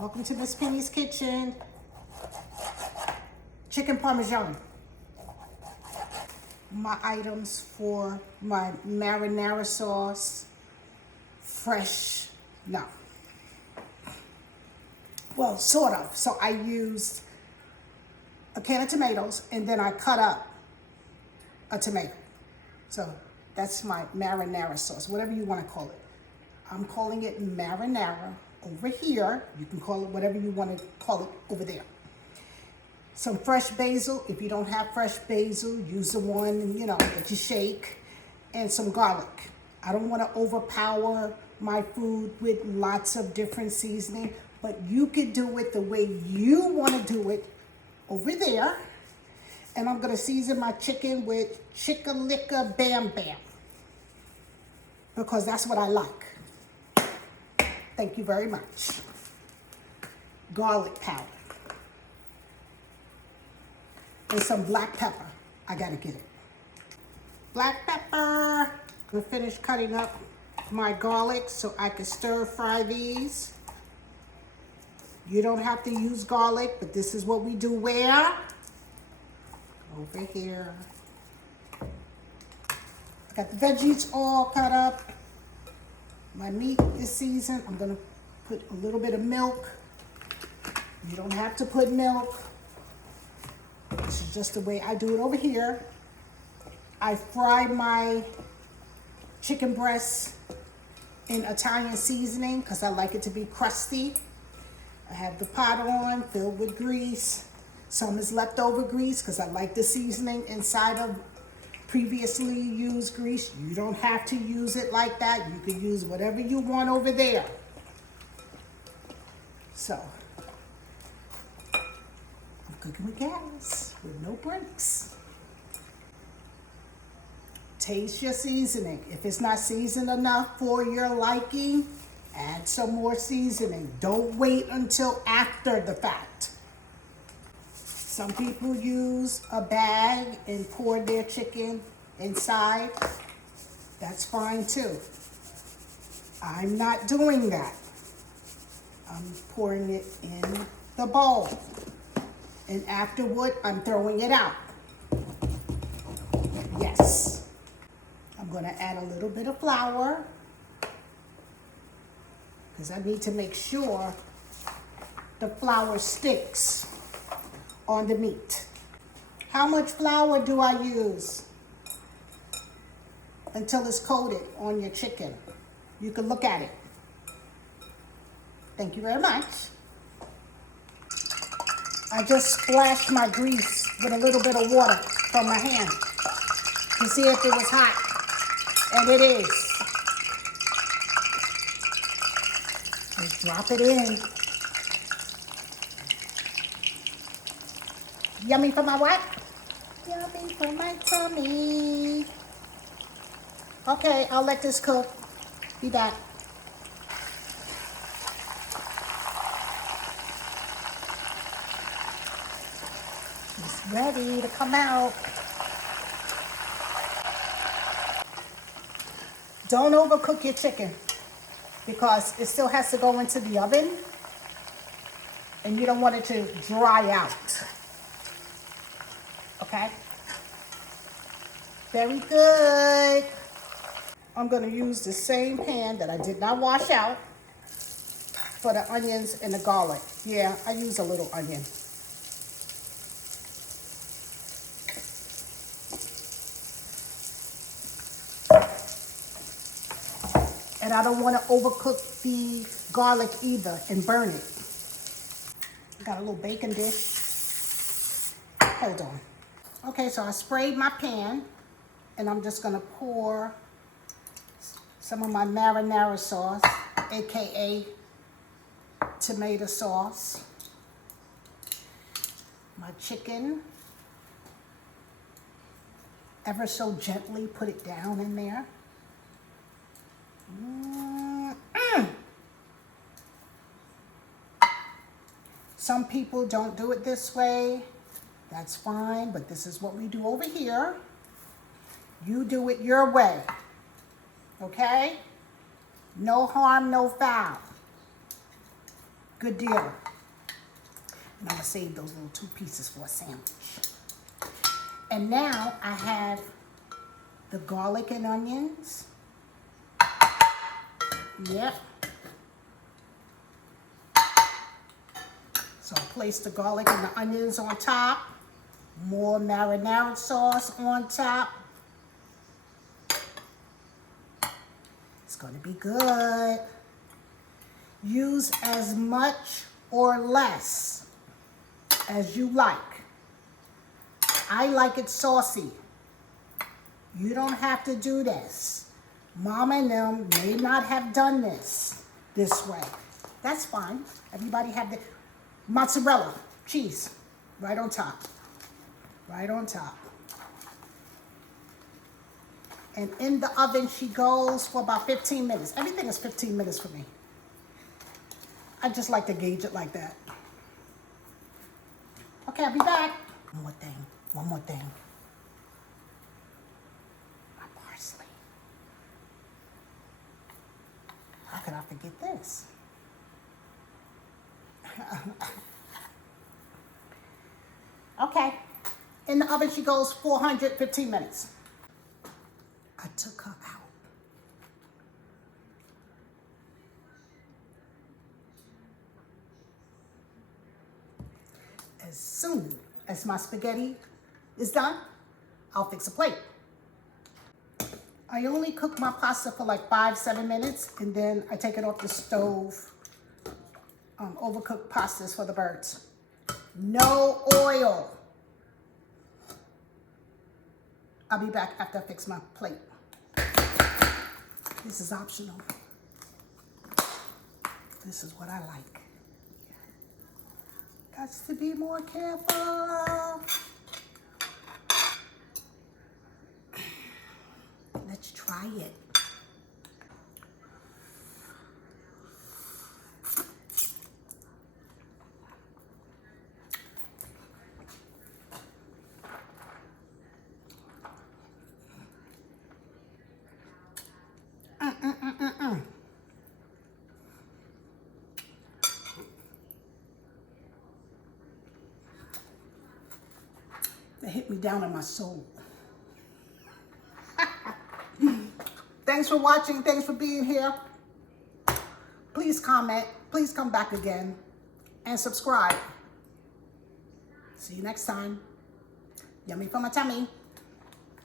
Welcome to Miss Penny's Kitchen. Chicken Parmesan. My items for my marinara sauce. Fresh, no. Well, sort of. So I used a can of tomatoes and then I cut up a tomato. So that's my marinara sauce, whatever you want to call it. I'm calling it marinara over here. You can call it whatever you want to call it over there. Some fresh basil. If you don't have fresh basil, use the one, that you shake. And some garlic. I don't want to overpower my food with lots of different seasoning, but you could do it the way you want to do it over there. And I'm going to season my chicken with Chicka-Licka Bam Bam, because that's what I like. Thank you very much. Garlic powder. And some black pepper. I gotta get it. Black pepper. I'm gonna finish cutting up my garlic so I can stir fry these. You don't have to use garlic, but this is what we do where? Over here. I got the veggies all cut up. My meat is seasoned. I'm gonna put a little bit of milk. You don't have to put milk. This is just the way I do it over here. I fry my chicken breasts in Italian seasoning because I like it to be crusty. I have the pot on, filled with grease. Some is leftover grease because I like the seasoning inside of previously used grease. You don't have to use it like that. You can use whatever you want over there. So, I'm cooking with gas with no breaks. Taste your seasoning. If it's not seasoned enough for your liking, add some more seasoning. Don't wait until after the fact. Some people use a bag and pour their chicken inside. That's fine too. I'm not doing that. I'm pouring it in the bowl. And afterward, I'm throwing it out. Yes. I'm gonna add a little bit of flour because I need to make sure the flour sticks on the meat. How much flour do I use until it's coated on your chicken? You can look at it. Thank you very much. I just splashed my grease with a little bit of water from my hand to see if it was hot, and it is. Just drop it in. Yummy for my what? Yummy for my tummy. Okay, I'll let this cook. Be back. It's ready to come out. Don't overcook your chicken because it still has to go into the oven and you don't want it to dry out. Okay? Very good. I'm going to use the same pan that I did not wash out for the onions and the garlic. Yeah, I use a little onion. And I don't want to overcook the garlic either and burn it. I got a little baking dish. Hold on. Okay, so I sprayed my pan and I'm just gonna pour some of my marinara sauce, AKA tomato sauce. My chicken, ever so gently put it down in there. Some people don't do it this way. That's fine, but this is what we do over here. You do it your way, okay? No harm, no foul. Good deal. And I'm gonna save those little 2 pieces for a sandwich. And now I have the garlic and onions. Yep. So I place the garlic and the onions on top. More marinara sauce on top. It's gonna be good. Use as much or less as you like. I like it saucy. You don't have to do this. Mom and them may not have done this way. That's fine. Everybody have the mozzarella, cheese, right on top. Right on top. And in the oven she goes for about 15 minutes. Everything is 15 minutes for me. I just like to gauge it like that. Okay, I'll be back. One more thing. My parsley. How could I forget this? Okay. In the oven she goes 415 minutes. I took her out. As soon as my spaghetti is done, I'll fix a plate. I only cook my pasta for like 5-7 minutes, and then I take it off the stove. Overcooked pastas for the birds. No oil. I'll be back after I fix my plate. This is optional. This is what I like. Got to be more careful. Let's try it. That hit me down in my soul. Thanks for watching. Thanks for being here. Please comment. Please come back again. And subscribe. See you next time. Yummy for my tummy.